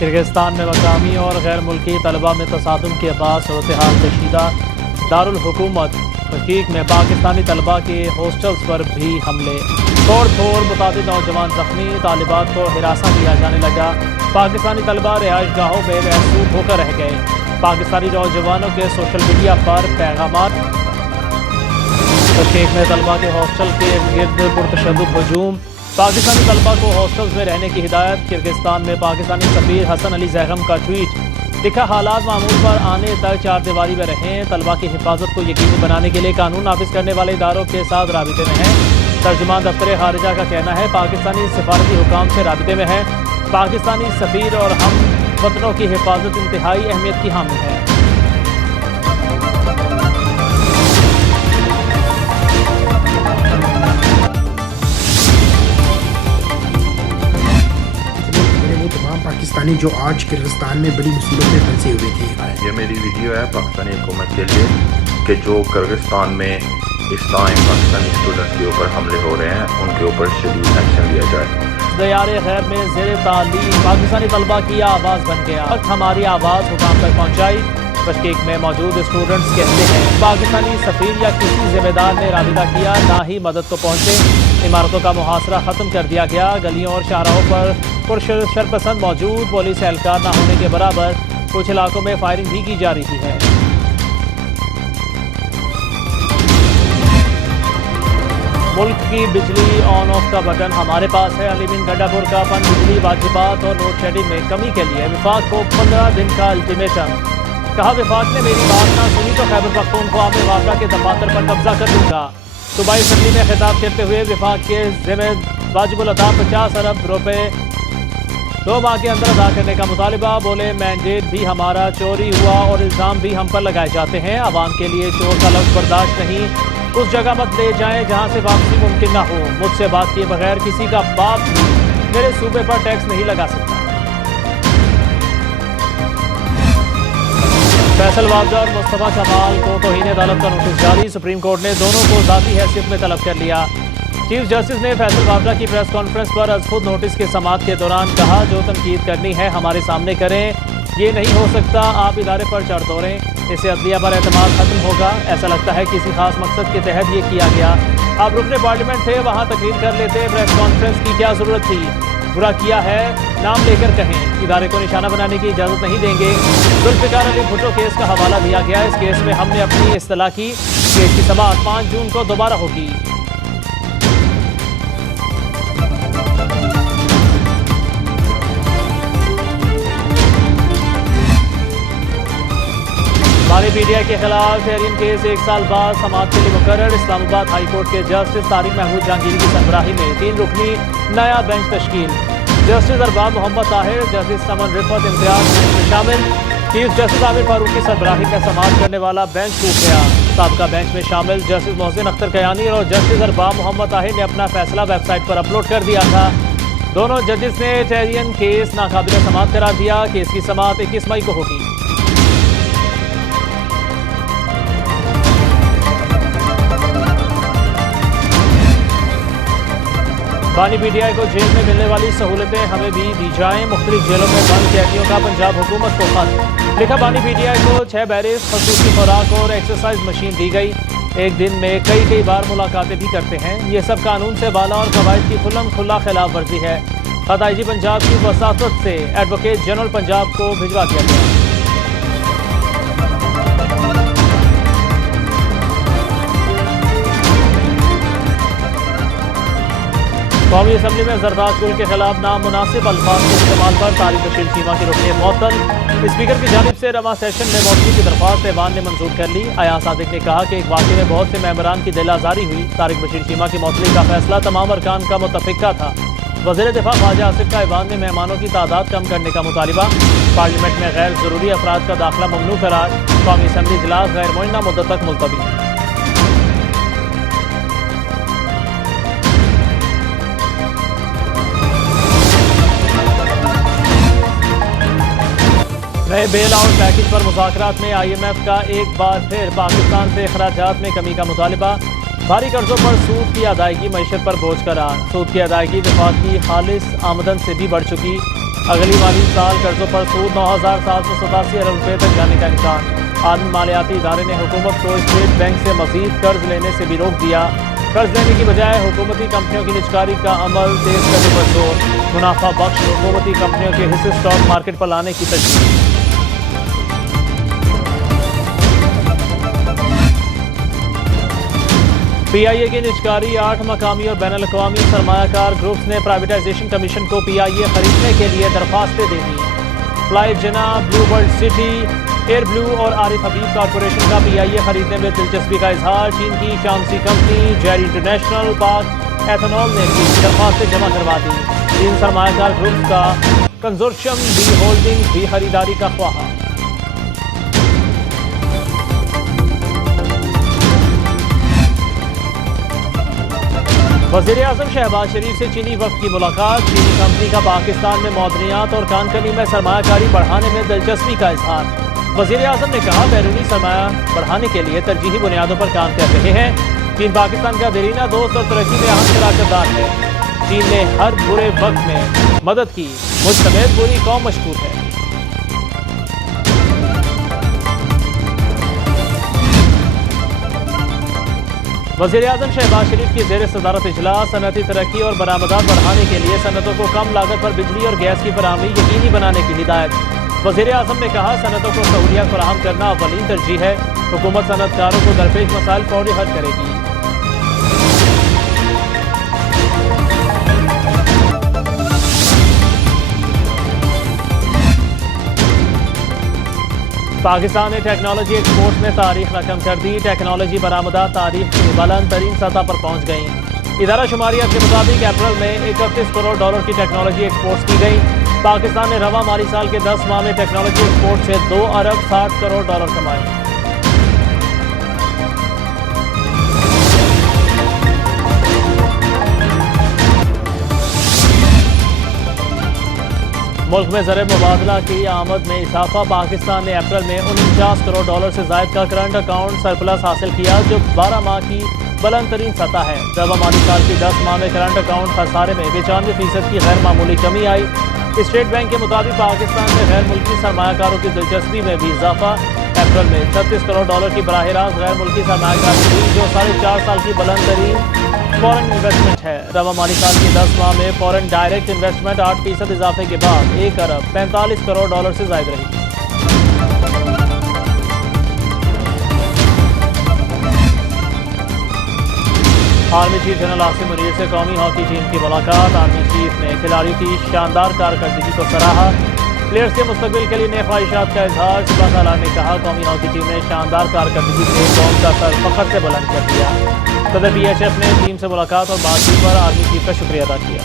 Kyrgyzstan में मकामी और गैर मुल्की तलबा में तसादुम के बाद सूरत हाल कशीदा। दारुल हुकूमत हकीक में पाकिस्तानी तलबा के हॉस्टल्स पर भी हमले, तोड़ फोड़, मुतादिद नौजवान जख्मी, तालिबात को हिरासत दिया जाने लगा। पाकिस्तानी तलबा रिहाइश गाहों में महसूस होकर रह गए। पाकिस्तानी नौजवानों के सोशल मीडिया पर पैगाम। हकीक में तलबा के हॉस्टल के गिर्द पुरतशद्दुद हुजूम, पाकिस्तानी तलबा को हॉस्टल्स में रहने की हिदायत। किर्गिस्तान में पाकिस्तानी सफीर हसन अली ज़ैगम का ट्वीट, लिखा हालात मामूल पर आने तक चार दीवारी में रहें। तलबा की हिफाजत को यकीनी बनाने के लिए कानून नाफिज करने वाले इदारों के साथ राबिते में हैं। तर्जुमान दफ्तर खारिजा का कहना है पाकिस्तानी सफारती हुकाम से राबिते में है। पाकिस्तानी सफीर और हम वतनों की हिफाजत इंतहाई अहमियत की हामिल है। पाकिस्तानी जो आज किर्गिस्तान में बड़ी मुसीबत में फंसे हुए थे। ये मेरी वीडियो है पाकिस्तानी हुकूमत के लिए कि जो किर्गिस्तान में इस टाइम पाकिस्तानी स्टूडेंट्स के ऊपर हमले हो रहे हैं उनके ऊपर शदीद एक्शन लिया जाए। दयारे खैर में ज़ेरे तालीम पाकिस्तानी तलबा की आवाज़ बन गया। हमारी आवाज़ हुकाम तक पहुँचाई। बशकेक में मौजूद स्टूडेंट्स कहते हैं पाकिस्तानी सफीर या किसी जिम्मेदार ने राबिता किया, ना ही मदद को पहुँचे। इमारतों का मुहासरा ख़त्म कर दिया गया। गलियों और शाहराहों पर शरपसंद मौजूद, पुलिस एहलकार न होने के बराबर। कुछ इलाकों में फायरिंग भी की जा रही है। मुल्क की बिजली ऑन ऑफ का बटन हमारे पास है। अलीमीन गंडापुर का पन बिजली वाजिबात और लोड शेडिंग में कमी के लिए विफाक को 15 दिन का अल्टीमेटम। कहा विफाक ने मेरी बात ना सुनी तो खैबर पख्तूनख्वा में वाक़ा के दफातर पर कब्जा कर दूंगा। सूबाई असम्बली में खिताब करते हुए विफाक के ज़िम्मे वाजिबुल अदा 50 अरब रुपए 2 माह के अंदर अदा करने का मुतालिबा। बोले मैंडेट भी हमारा चोरी हुआ और इल्ज़ाम भी हम पर लगाए जाते हैं। आवाम के लिए चोर का लफ्ज़ बर्दाश्त नहीं। उस जगह मत ले जाएं जहां से वापसी मुमकिन ना हो। मुझसे बात किए बगैर किसी का बाप भी मेरे सूबे पर टैक्स नहीं लगा सकता। फैसल वाबजा और मुस्तफा कमाल को तौहीन अदालत का नोटिस जारी। सुप्रीम कोर्ट ने दोनों को ज़ाती हैसियत में तलब कर लिया। चीफ जस्टिस ने फैसल वाबजा की प्रेस कॉन्फ्रेंस पर अज खुद नोटिस के समाअत के दौरान कहा जो तनकीद करनी है हमारे सामने करें। ये नहीं हो सकता आप इदारे पर चढ़ दौड़ें, इससे अदलिया पर एतमाद खत्म होगा। ऐसा लगता है किसी खास मकसद के तहत ये किया गया। आप रुकने पार्लियामेंट थे, वहाँ तकरीर कर लेते, प्रेस कॉन्फ्रेंस की क्या ज़रूरत थी। बुरा किया है नाम लेकर कहें, इदारे को निशाना बनाने की इजाज़त नहीं देंगे। जुल्फ़िकार अली भुट्टो केस का हवाला दिया गया। इस केस में हमने अपनी इस्तला की। केस की समाअत 5 जून को दोबारा होगी। बानी पीटीआई के खिलाफ तहरीन केस 1 साल बाद समाअत के लिए मुकर्रर। इस्लामाबाद हाई कोर्ट के जस्टिस तारिक महमूद जहांगीरी की सरबराही में 3 रुकनी नया बेंच तश्कील। Justice Arbab Mohammad Tahir, justice Saman Rifat Imtiaz bench में शामिल। चीफ जस्टिस आमिर फारूक की सरबराही में समाअत करने वाला बेंच टूट गया। साबका बेंच में शामिल जस्टिस मोहसिन अख्तर कयानी और जस्टिस अरबाब मोहम्मद ताहिर ने अपना फैसला वेबसाइट पर अपलोड कर दिया था। दोनों जजेस ने तहरीन केस नाकाबिल समाअत करार दिया। केस की समाअत 21 मई को होगी। बानी पीटीआई को जेल में मिलने वाली सहूलतें हमें भी दी जाएं। मुख्तलिफ जेलों में बंद कैदियों का पंजाब हुकूमत को खत। लिखा बानी पीटीआई को 6 बैरिज, खसूसी खुराक और एक्सरसाइज मशीन दी गई। एक दिन में कई बार मुलाकातें भी करते हैं। ये सब कानून से बाला और कवायद की खुल्लम खुल्ला खिलाफ वर्जी है। खत आईजी पंजाब की वसातत से एडवोकेट जनरल पंजाब को भिजवा दिया गया। कौमी असम्बली में जरदाद गुल के खिलाफ नामुनासिब अल्फाज के इस्तेमाल पर तारिक बशीर चीमा की रुकनी मुअत्तल। स्पीकर की जानिब से रवा सेशन में मौजूदगी की दरख्वास्त ऐवान ने मंजूर कर ली। अयान सादिक ने कहा कि एक वाक़े में बहुत से मेंबरान की दिल आज़ारी हुई। तारिक बशीर चीमा की मुअत्तली का फैसला तमाम अरकान का मुतफ़िक़ा था। वज़ीर दिफ़ा ख्वाजा आसिफ का ऐवान में मेहमानों की तादाद कम करने का मुतालिबा। पार्लियामेंट में गैर ज़रूरी अफराद का दाखिला ममनू करार। कौमी असम्बली इजलास गैर मुअय्यना मुद्दत तक मुलतवी। नए बेल आउट पैकेज पर मुज़ाकरात में IMF का एक बार फिर पाकिस्तान से अखराजात में कमी का मुतालिबा। भारी कर्जों पर सूद की अदायगी मईशत पर बोझ करार। सूद की अदायगी विफाक की खालिस आमदन से भी बढ़ चुकी। अगली माली साल कर्जों पर सूद 9,787 अरब रुपये तक जाने का इम्कान। आलमी मालियाती इदारे ने हुकूमत को स्टेट बैंक से मजीद कर्ज लेने से भी रोक दिया। कर्ज लेने की बजाय हुकूमती कंपनियों की निजकारी का अमल तेज करने पर जोर। मुनाफा बख्श हुकूमती कंपनियों के हिस्से स्टॉक मार्केट पर लाने की तजवीज़। PIA की निजकारी 8 मकामी और बैनुल अक़वामी सरमायाकार ग्रुप्स ने प्राइवेटाइजेशन कमीशन को PIA खरीदने के लिए दरख्वास्तें दे दी। Fly Jinnah, blue world city, air blue और आरिफ हबीब कॉरपोरेशन का PIA खरीदने में दिलचस्पी का इजहार। चीन की शामसी company Jerry international, Pak ethanol ने भी दरख्वास्तें जमा करवा दी। तीन सरमायाकार ग्रुप्स का कंजोर्शियम बी होल्डिंग भी खरीदारी का ख्वाहा। वज़ीर-ए-आज़म शहबाज शरीफ से चीनी वफ़द की मुलाकात। चीनी कंपनी का पाकिस्तान में मौदनियात और कानकनी में सरमायाकारी बढ़ाने में दिलचस्पी का इजहार। वज़ीर-ए-आज़म ने कहा, बैरूनी सरमाया बढ़ाने के लिए तरजीही बुनियादों पर काम कर रहे हैं। चीन पाकिस्तान का देरीना दोस्त और तरक्की में अहम शराकतदार है। चीन ने हर बुरे वक्त में मदद की, मुझ समेत पूरी कौम मशकूर है। वज़ीर-ए-आज़म शहबाज शरीफ की ज़ेर सदारत इजलास। सनअती तरक्की और बरामदात बढ़ाने के लिए सनअतों को कम लागत पर बिजली और गैस की फराहमी यकीनी बनाने की हिदायत। वज़ीर-ए-आज़म ने कहा, सनअतों को सहूलियत फराहम करना अव्वलीन तरजीह है। हुकूमत सनअतकारों को दरपेश मसाइल फौरी हल करेगी। पाकिस्तान ने टेक्नोलॉजी एक्सपोर्ट में तारीख रकम कर दी। टेक्नोलॉजी बरामदात तारीख की बुलंद तरीन सतह पर पहुंच गई। इदारा शुमारियात के मुताबिक अप्रैल में 31 करोड़ डॉलर की टेक्नोलॉजी एक्सपोर्ट की गई। पाकिस्तान ने रवा माली साल के 10 माह में टेक्नोलॉजी एक्सपोर्ट से 2 अरब 60 करोड़ डॉलर कमाए। मुल्क में ज़र मुबादला की आमद में इजाफा। पाकिस्तान ने अप्रैल में 49 करोड़ डॉलर से ज़ायद का करंट अकाउंट सरप्लस हासिल किया, जो 12 माह की बुलंद तरीन सतह है। रवा माली साल की 10 माह में करंट अकाउंट खसारे में 95% की गैर मामूली कमी आई। स्टेट बैंक के मुताबिक पाकिस्तान में गैर मुल्की सरमायाकारों की दिलचस्पी में भी इजाफा। अप्रैल में 36 करोड़ डॉलर की बराह रास्त गैर मुल्की सरमायाकारी हुई, जो 4.5 साल की बुलंद तरीन फॉरेन इन्वेस्टमेंट है। रवा माली साल की 10 माह में फॉरेन डायरेक्ट इन्वेस्टमेंट 8% इजाफे के बाद 1 अरब 45 करोड़ डॉलर से ज्यादा रही। Army chief general Asim Munir से कौमी हॉकी टीम की मुलाकात। आर्मी चीफ ने खिलाड़ियों की शानदार कारकर्दगी को सराहा। प्लेयर्स के मुस्तकबिल के लिए नए ख्वाहिशात का इजहार। सुबह सालार ने कहा, कौमी हॉकी टीम ने शानदार कारकर्दगी से कौम का सर फख्र से बुलंद कर दिया। सदर BHF ने टीम से मुलाकात और बातचीत पर आर्मी चीफ का शुक्रिया अदा किया।